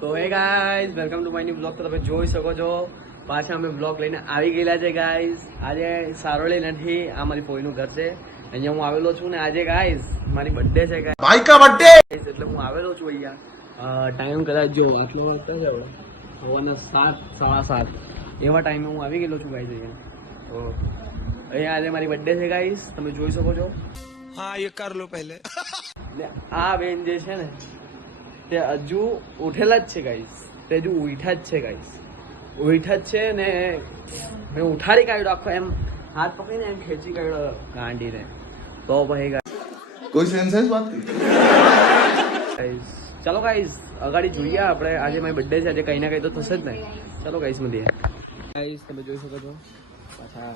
તો hey guys welcome to my new blog. તો તમે જોઈ શકો છો પાછા અમે બ્લોગ લઈને આવી ગયેલા છે ગાઈઝ. આજે સારોલી નથી, આ મારી ફોઈનું ઘર છે. અહીંયા હું આવેલો છું ને આજે ગાઈઝ મારી બર્થડે છે ગાઈઝ, ભાઈ કા બર્થડે, એટલે હું આવેલો છું અહીંયા. ટાઈમ કદાચ જો આટલો વાગતા છે સવારના 7, 7:15 એવા ટાઈમે હું આવી ગયેલો છું ગાઈઝ અહીંયા. તો અહીંયા આજે મારી બર્થડે છે ગાઈઝ, તમે જોઈ શકો છો. હા એ કર લો પહેલે. આ બેન જે છે ને તે હજુ ઉઠેલા જ છે ગાઈસ, તે હજુ ઉઠા જ છે ગાઈસ, ઉઠા જ છે ને મેં ઉઠાડી કાઢ્યો આખો, એમ હાથ પકડીને એમ ખેંચી કાઢ્યો ગાંડીને. તો ભાઈ કોઈ સેન્સ है इस बात की? ગાઈસ ચાલો ગાઈસ અગાડી જોઈએ આપણે. આજે મારી બર્થડે છે, આજે કંઈ ના કંઈ તો થશે જ ને. ચાલો ગાઈસ મળીએ. ગાઈસ તમે જોઈ શકો છો પાછા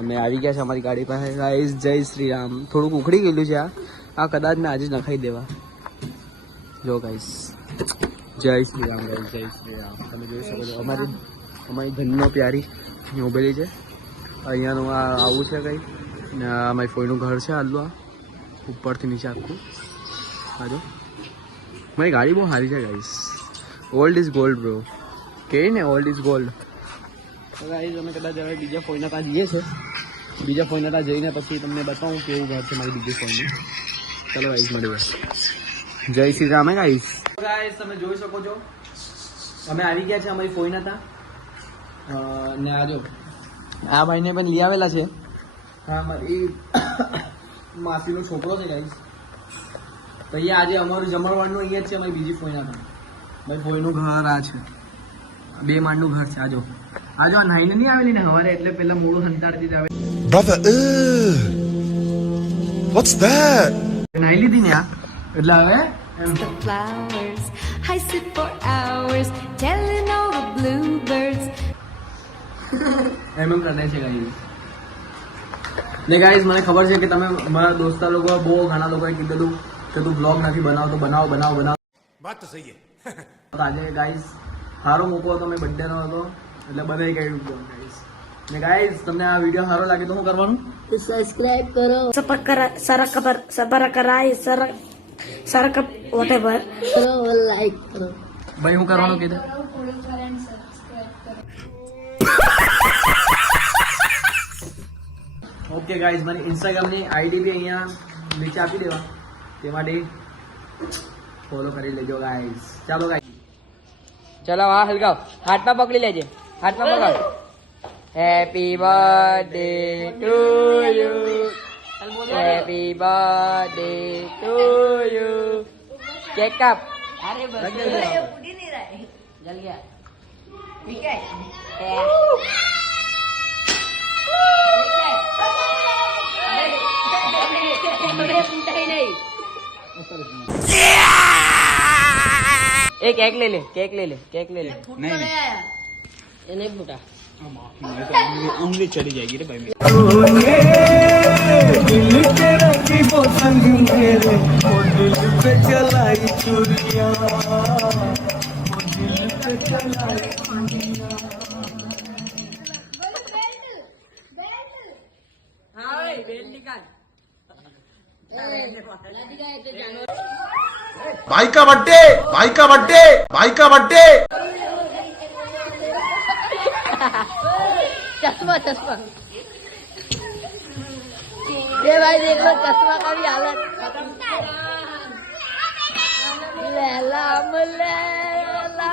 અમે આવી ગયા છે અમારી ગાડી પાસે. ગાઈસ જય શ્રી રામ. થોડુંક ઉખડી ગયેલું છે આ કદાચ મેં આજે જ નખાઈ દેવા. જો ગાઈસ જય શ્રી રામ ગાઈસ, જય શ્રી રામ. તમે જોઈ શકો છો અમારી ધનનો પ્યારી ઉભેલી છે. અહીંયાનું આ આવું છે કંઈ ને અમારી ફોઈનું ઘર છે આટલું, આ ઉપરથી નીચે આખું. હા જો મારી ગાડી બહુ સારી છે guys. Old is gold bro, કે ને ઓલ્ડ ઇઝ ગોલ્ડ. તો ગાઈસ અમે કદાચ હવે બીજા ફોઈના ત્યાં જઈએ છે. બીજા ફોઈના ત્યાં જઈને પછી તમને બતાવું કેવું ઘર છે મારી બીજી ફોઈનું. ચાલો ગાઈસ મળીએ. જય શ્રી રામ ગાઈસ. ગાઈસ તમે જોઈ શકો છો અમે આવી ગયા છે અમારી ફોઈના ત્યાં. ને આ જો આ ભાઈને પણ લઈ આવેલા છે. હા મારી માસીનો છોકરો છે ગાઈસ. તો અહીંયા આજે અમારું જમણવારનું અહીંયા જ છે અમારી બીજી ફોઈના ત્યાં. મારી ફોઈનું ઘર આ છે, 2 માળનું ઘર છે. આજો આજો આ નાઈને નહીં આવેલી ને સવારે, એટલે પેલા મોડું સંતાડતી જ આવે. Brother, what's that? નાઈ લીધી ને આ એટલે હવે The flowers, I sit for hours telling all the bluebirds. એમ કરે છે ગાઈસ. ને ગાઈસ મને ખબર છે કે તમે મારા દોસ્તા લોકો બહુ ઘણા લોકોએ કીધેલું કે તું બ્લોગ નથી બનાવતો, બનાવ. વાત તો સહી હે. તો આજે ગાઈસ સારો મૂકો હતો, મેં બર્થડે નો હતો એટલે બનાવી કાઢ્યું બ્લોગ ગાઈસ. ને ગાઈસ તમને આ વિડીયો સારો લાગે તો શું કરવાનું? સબસ્ક્રાઇબ કરો, સરક વોટેવર કરો, લાઈક કરો. ભાઈ શું કરવાનું કીધું? ઓકે ગાઈસ મારી ઇન્સ્ટાગ્રામની આઈડી બી અહીંયા નીચે આપી દેવા, તે માટે ફોલો કરી લેજો ગાઈસ. ચાલો ગાઈસ ચલો હા હલગાવ, હાથમાં પકડી લેજે, હાથમાં પકડ. Happy birthday to you, happy birthday to you. Cake કાપ. અરે બસ પૂરી નહીં રહી જલ ગયા. ઠીક હે એ કેક ले ले नहीं એ નહીં ફૂટા. उंगली चली जाएगी रे भाई. भाई का बर्थडे, भाई का बर्थडे, भाई का बर्थडे. चश्मा ये भाई देख लो, चश्मा का भी हालत खत्म. लैला मुलैला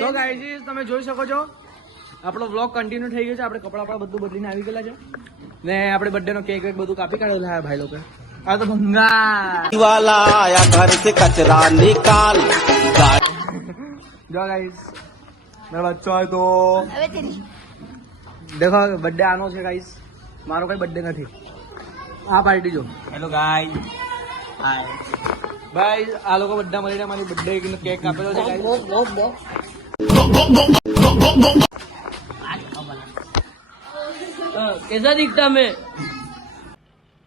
તો ગાઈસ તમે જોઈ શકો છો આપણો વ્લોગ કન્ટિન્યુ થઈ ગયો છે. આપણે કપડા પણ બધું બદલીને આવી ગયેલા છે ને આપણે બર્થડે નો કેક બધું કાપી કાઢેલા છે ભાઈ લોકો. આ તો ભંગા वाला आया घर से कचरा निकाल. જો ગાઈસ મેરો બચ્ચો હોય તો દેખો બર્થડે આનો છે ગાઈસ, મારો કઈ બર્થડે નથી. આ પાર્ટી જો. હેલો ગાઈસ, હાય ભાઈ. આ લોકો બધા મળીને મારી બર્થડે કેક કાપેલો છે ગાઈસ. कैसा दिखता मैं?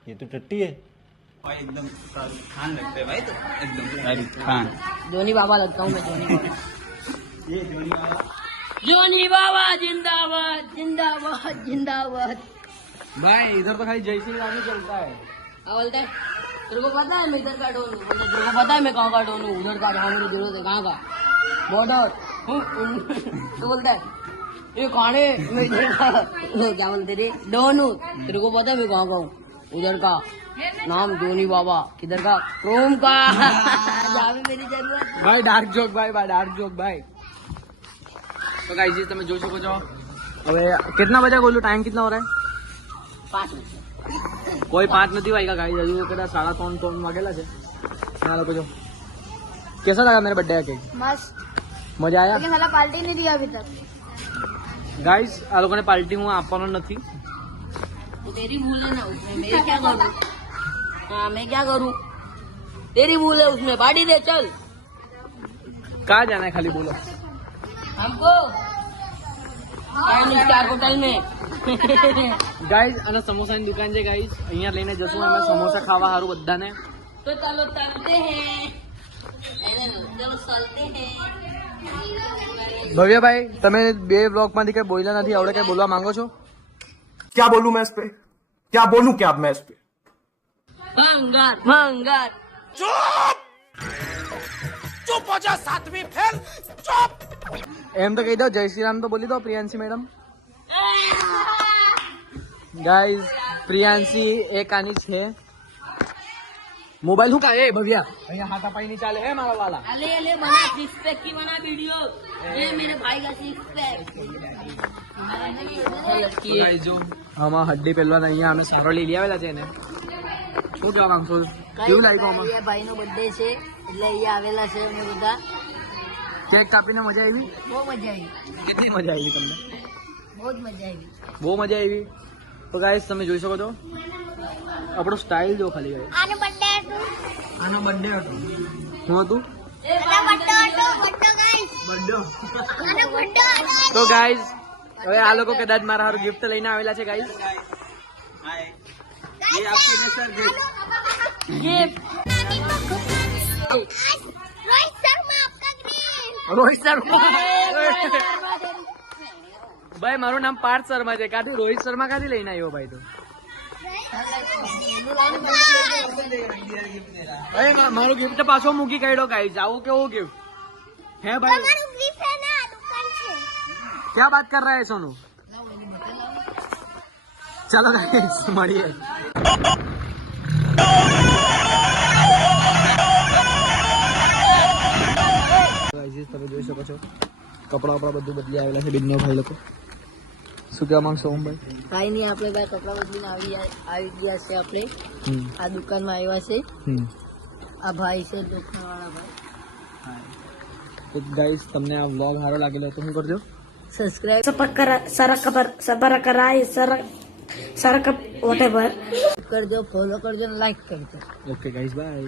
ये तो टट्टी है. एकदम खान लगते हैं भाई, तो एकदम शाहरुख खान. धोनी बाबा लगता हूँ मैं, धोनी बाबा. ये जोड़ी वाला जोनी बाबा जिंदाबाद जिंदाबाद जिंदाबाद. भाई इधर तो खाली जय श्री राम ही चलता है। क्या बोलते हैं? तेरे को पता है मैं इधर का डोन हूँ? तेरे को पता है मैं कहाँ का डोन हूँ? उधर का, जहाँ मुझे जरूरत है। कहाँ का? बॉर्डर। तो बोलता है ये खाने मैं इधर का क्या बोलते रे, डोन हूँ। तेरे को पता है मैं कहाँ का हूँ? उधर का, नाम जोनी बाबा। किधर का? क्रोम का। जहाँ पे मेरी जरूरत। भाई डार्क जोक भाई, डार्क जोक भाई। तो गाइस जी તમે જોઈ શકો છો હવે કેટલા વાગ્યા બોલું, ટાઈમ કેટલા हो रहा है? 5 मिनट। કોઈ 5 નથી વાગ્યા ગાइस, હજુ કદાચ 3:30 વાગેલા છે। ના લોકો જો कैसा लगा मेरे बर्थडे का केक? मस्त। मजा आया? लेकिन साला पार्टी नहीं दिया अभी तक। गाइस આ લોકોને પાર્ટી હું આપવાનો નથી। तो तेरी भूल है ना उसमें, मैं क्या करूँ? हाँ मैं क्या करूँ? तेरी भूल है उसमें, पार्टी दे चल। कहाँ जाना है खाली बोलो। हमको स्टार होटल में। ગાઈઝ અને સમોસાની દુકાન છે ગાઈઝ, અહીંયા લઈને જશું અમે સમોસા ખાવા હારું બધાને। तो चलो चलते हैं, चलो चलते हैं। ભવ્યભાઈ તમે બે બ્લોગમાંથી કઈ બોલ્યા નથી, આવડે કઈ બોલવા માંગો છો? क्या बोलूं मैं इस पे, क्या बोलूं क्या मैं इस पे? भंगार भंगार। चुप हो जा सातवीं फेल, चुप। એમ તો કહી દો જય શ્રી રામ તો બોલી દો પ્રિયાંશી મેડમ। ગાઈઝ પ્રિયાંશી એક આની છે। મોબાઈલ શું કાંઈ એ ભવ્યા અહીંયા હાથાપાઈ નહીં ચાલે હે મારા વાલા। अले अले बना सिक्स पैक की बना वीडियो, ये मेरे भाई का सिक्स पैक। लड़की है। ગાઈઝ જો આમાં હડ્ડી પહેલવાન અહીંયા અમે સારો લઈ આવેલા છે એને। શું કહેવા માંગશો, કેવું લાગ્યું આમાં? ये भाई નો બર્થડે છે એટલે અહીંયા આવેલા છે અમે બધા। કેક કાપીને મજા આવી? બહુ મજા આવી, કેટલી મજા આવી તમને? બહુ જ મજા આવી। બહુ મજા આવી। તો ગાઈસ તમે જોઈ શકો છો આપણો સ્ટાઇલ જો ખાલી ગાઈસ। आने बर्थडे टू। આનો બર્થડે હતો, શું હતું? Birthday to birthday guys. Birthday. आने बर्थडे। તો ગાઈસ હવે આ લોકો કદાચ મારા હારું ગિફ્ટ લઈને આવેલા છે ગાઈસ। ये आपके लिए सर ये रोहित शर्मा आपका ग्रीन। રોહિત શર્મા। ભાઈ મારું નામ પાર્થ શર્મા છે, કાથી રોહિત શર્મા કાથી લઈને આવ્યો ભાઈ? તો ભાઈ મારું ગિફ્ટ પાછો મૂકી કાઢ્યો ગાઈસ, આવું કેવું ગિફ્ટ હે ભાઈ? हमारा गिफ्ट है ना दुकान से। क्या बात कर रहा है सोनू? चलो गाइस મળીએ। ગાઈસ તમે જોઈ શકો છો કપડા વપડા બધું બદલી આવેલા છે બિન્નો ભાઈ લોકો। શું કહેવા માંગશો ઓમ ભાઈ? કાઈ નહીં, આપણે ભાઈ કપડા બદલીને આવી ગયા છે। આપણે આ દુકાનમાં આવ્યા છે। આ ભાઈ છે દુકાનવાળા ભાઈ। તો ગાઈસ તમને આ વ્લોગ સારો લાગેલો તો શું કરજો? સબસ્ક્રાઇબ કરજો, ફોલો કરજો, લાઈક કરજો। Okay guys bye.